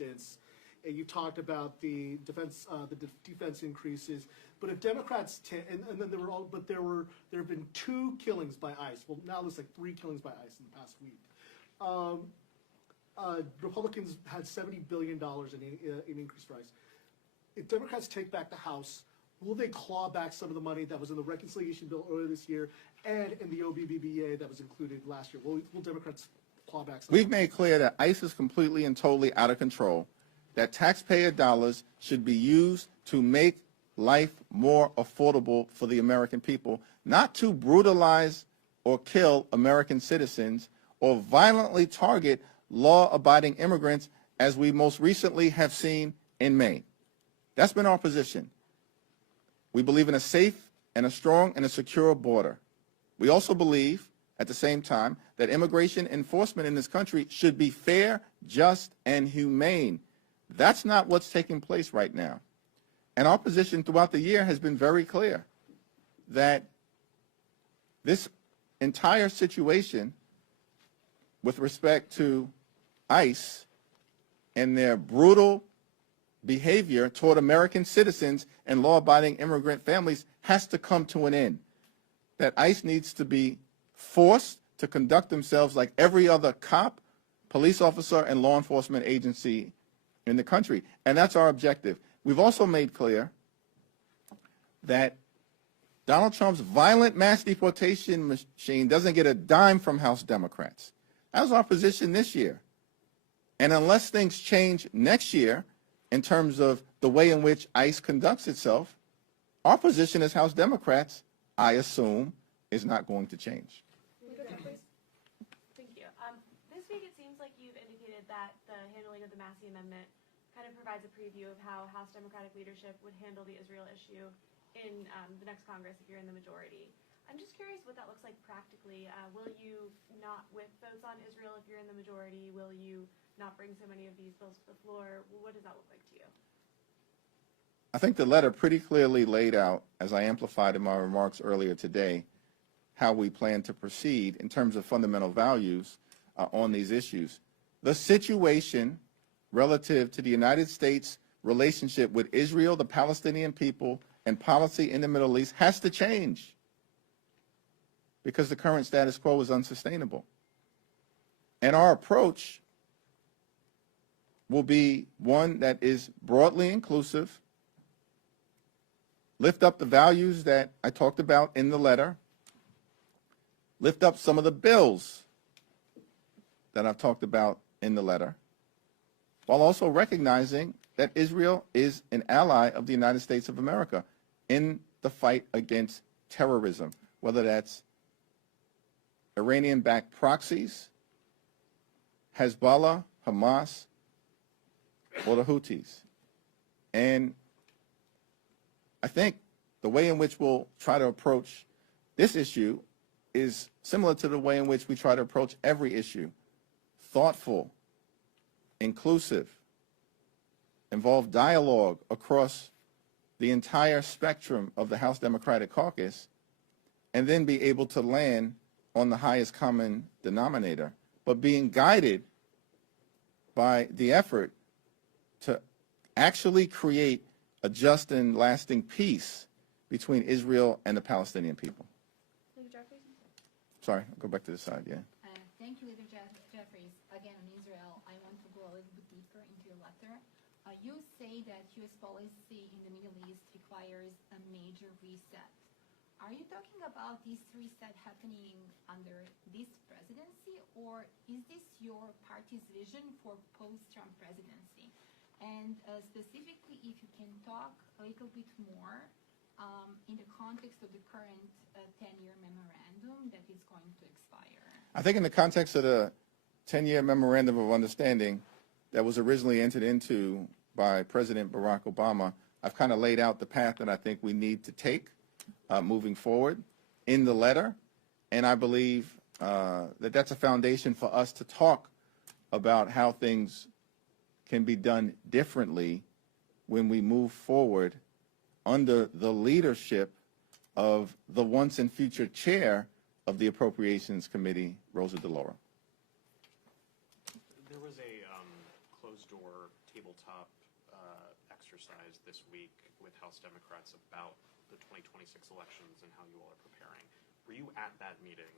And you talked about the defense increases, but if Democrats and then there have been 2 killings by ICE. Well, now there's like 3 killings by ICE in the past week. Republicans had $70 billion in increase for ICE. If Democrats take back the House, will they claw back some of the money that was in the reconciliation bill earlier this year and in the OBBBA that was included last year? Will Democrats claw back some? We've made clear that ICE is completely and totally out of control, that taxpayer dollars should be used to make life more affordable for the American people, not to brutalize or kill American citizens or violently target law-abiding immigrants, as we most recently have seen in Maine. That's been our position. We believe in a safe and a strong and a secure border. We also believe, at the same time, that immigration enforcement in this country should be fair, just, and humane. That's not what's taking place right now. And our position throughout the year has been very clear that this entire situation with respect to ICE and their brutal behavior toward American citizens and law-abiding immigrant families has to come to an end. That ICE needs to be forced to conduct themselves like every other cop, police officer, and law enforcement agency in the country. And that's our objective. We've also made clear that Donald Trump's violent mass deportation machine doesn't get a dime from House Democrats. That was our position this year. And unless things change next year in terms of the way in which ICE conducts itself, our position as House Democrats, I assume, is not going to change. Thank you. This week it seems like you've indicated that the handling of the Massey Amendment kind of provides a preview of how House Democratic leadership would handle the Israel issue in the next Congress if you're in the majority. I'm just curious what that looks like practically. Will you not whip votes on Israel if you're in the majority? Will you not bring so many of these bills to the floor? What does that look like to you? I think the letter pretty clearly laid out, as I amplified in my remarks earlier today, how we plan to proceed in terms of fundamental values on these issues. The situation relative to the United States relationship with Israel, the Palestinian people, and policy in the Middle East has to change because the current status quo is unsustainable. And our approach will be one that is broadly inclusive, lift up the values that I talked about in the letter, lift up some of the bills that I've talked about in the letter, while also recognizing that Israel is an ally of the United States of America in the fight against terrorism, whether that's Iranian-backed proxies, Hezbollah, Hamas, or the Houthis. And I think the way in which we'll try to approach this issue is similar to the way in which we try to approach every issue: thoughtful, inclusive, involve dialogue across the entire spectrum of the House Democratic Caucus, and then be able to land on the highest common denominator, but being guided by the effort to actually create a just and lasting peace between Israel and the Palestinian people. Leader Jaffries? Sorry, I'll go back to this side, yeah. Thank you, Leader Jaffries. Again, on Israel, I want to go a little bit deeper into your letter. You say that U.S. policy in the Middle East requires a major reset. Are you talking about this reset happening under this presidency, or is this your party's vision for post-Trump presidency? And specifically, if you can talk a little bit more in the context of the current 10-year memorandum that is going to expire. I think in the context of the 10-year memorandum of understanding that was originally entered into by President Barack Obama, I've kind of laid out the path that I think we need to take moving forward in the letter. And I believe that that's a foundation for us to talk about how things can be done differently when we move forward under the leadership of the once and future chair of the Appropriations Committee, Rosa DeLauro. There was a closed-door tabletop exercise this week with House Democrats about the 2026 elections and how you all are preparing. Were you at that meeting?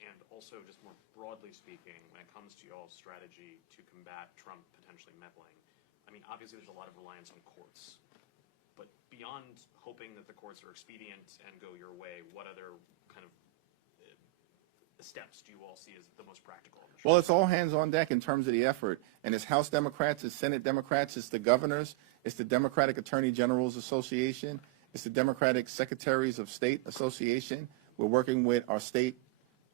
And also, just more broadly speaking, when it comes to y'all's strategy to combat Trump potentially meddling, I mean, obviously there's a lot of reliance on courts. But beyond hoping that the courts are expedient and go your way, what other kind of steps do you all see as the most practical? Well, it's all hands on deck in terms of the effort. And it's House Democrats, it's Senate Democrats, it's the governors, it's the Democratic Attorney Generals Association, it's the Democratic Secretaries of State Association. We're working with our state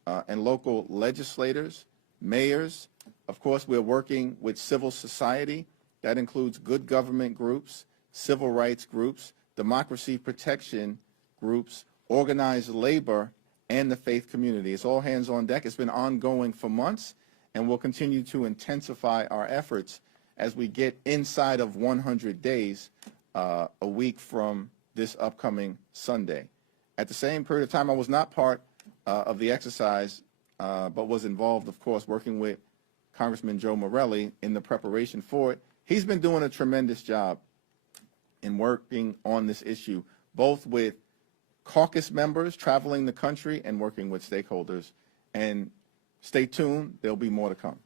and local legislators, mayors. Of course, we're working with civil society. That includes good government groups, civil rights groups, democracy protection groups, organized labor, and the faith community. It's all hands on deck. It's been ongoing for months, and we'll continue to intensify our efforts as we get inside of 100 days, a week from this upcoming Sunday. At the same period of time, I was not part of the exercise, but was involved, of course, working with Congressman Joe Morelli in the preparation for it. He's been doing a tremendous job in working on this issue, both with caucus members traveling the country and working with stakeholders. And stay tuned, there'll be more to come.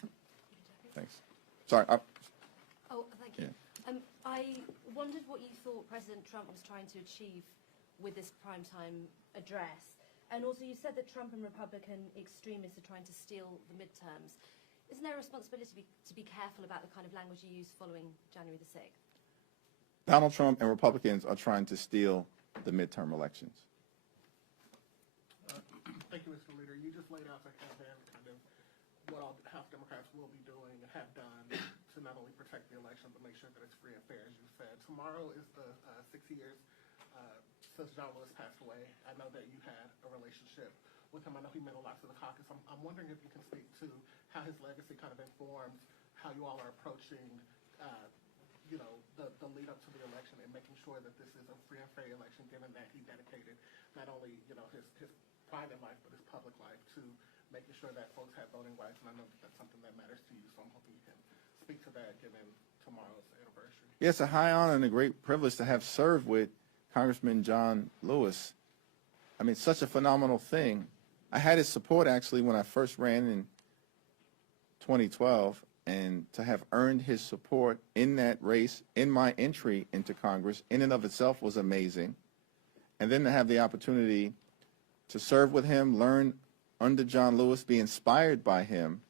Thanks. Sorry. Oh, thank you. Yeah. I wondered what you thought President Trump was trying to achieve with this primetime address. And also, you said that Trump and Republican extremists are trying to steal the midterms. Isn't there a responsibility to be careful about the kind of language you use following January the 6th? Donald Trump and Republicans are trying to steal the midterm elections. Thank you, Mr. Leader. You just laid out the campaign kind of what all House Democrats will be doing and have done to not only protect the election but make sure that it's free and fair, as you said. Tomorrow is the 60 years since John Lewis passed away. I know that you had a relationship with him. I know he meant a lot to the caucus. I'm wondering if you can speak to how his legacy kind of informs how you all are approaching the lead up to the election and making sure that this is a free and fair election, given that he dedicated not only, his private life, but his public life to making sure that folks have voting rights. And I know that's something that matters to you, so I'm hoping you can speak to that given tomorrow's anniversary. Yeah, it's a high honor and a great privilege to have served with Congressman John Lewis. I mean, such a phenomenal thing. I had his support, actually, when I first ran in 2012, and to have earned his support in that race, in my entry into Congress, in and of itself was amazing. And then to have the opportunity to serve with him, learn under John Lewis, be inspired by him,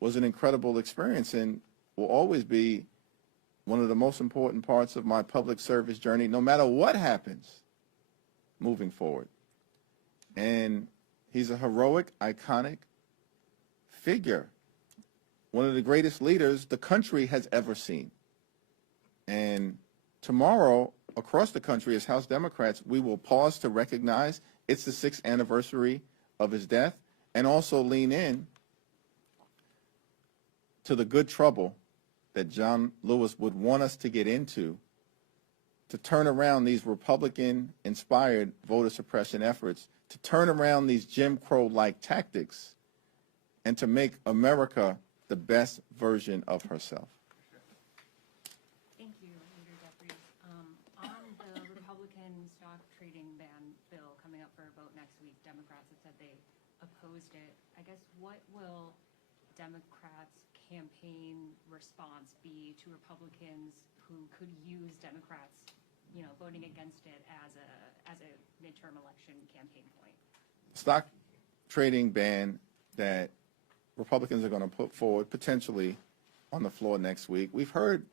was an incredible experience and will always be one of the most important parts of my public service journey, no matter what happens moving forward. And he's a heroic, iconic figure, one of the greatest leaders the country has ever seen. And tomorrow, across the country, as House Democrats, we will pause to recognize it's the 6th anniversary of his death and also lean in to the good trouble that John Lewis would want us to get into to turn around these Republican-inspired voter suppression efforts, to turn around these Jim Crow-like tactics, and to make America the best version of herself. Thank you, Leader Jeffries. On the Republican stock trading ban bill coming up for a vote next week, Democrats have said they opposed it. I guess what will Democrats' campaign response be to Republicans who could use Democrats, voting against it as a midterm election campaign point? Stock trading ban that Republicans are going to put forward potentially on the floor next week. We've heard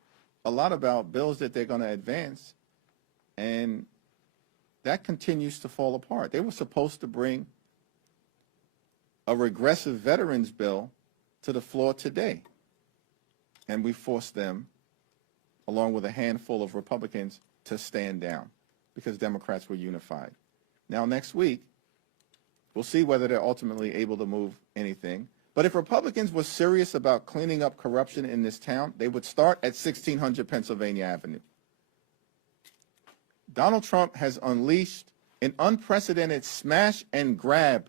a lot about bills that they're going to advance, and that continues to fall apart. They were supposed to bring a regressive veterans bill to the floor today, and we forced them, along with a handful of Republicans, to stand down because Democrats were unified. Now, next week, we'll see whether they're ultimately able to move anything. But if Republicans were serious about cleaning up corruption in this town, they would start at 1600 Pennsylvania Avenue. Donald Trump has unleashed an unprecedented smash and grab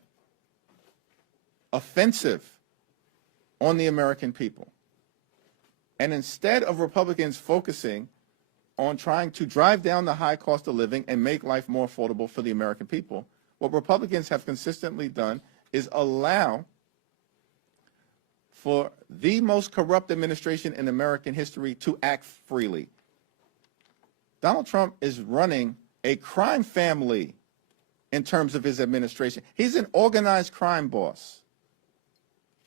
offensive on the American people. And instead of Republicans focusing on trying to drive down the high cost of living and make life more affordable for the American people, what Republicans have consistently done is allow for the most corrupt administration in American history to act freely. Donald Trump is running a crime family in terms of his administration. He's an organized crime boss.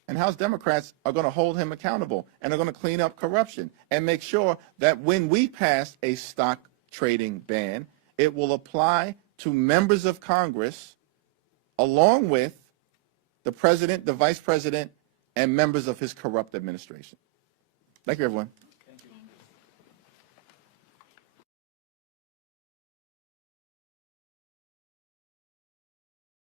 And House Democrats are going to hold him accountable and are going to clean up corruption and make sure that when we pass a stock trading ban, it will apply to members of Congress along with the president, the vice president, and members of his corrupt administration. Thank you, everyone.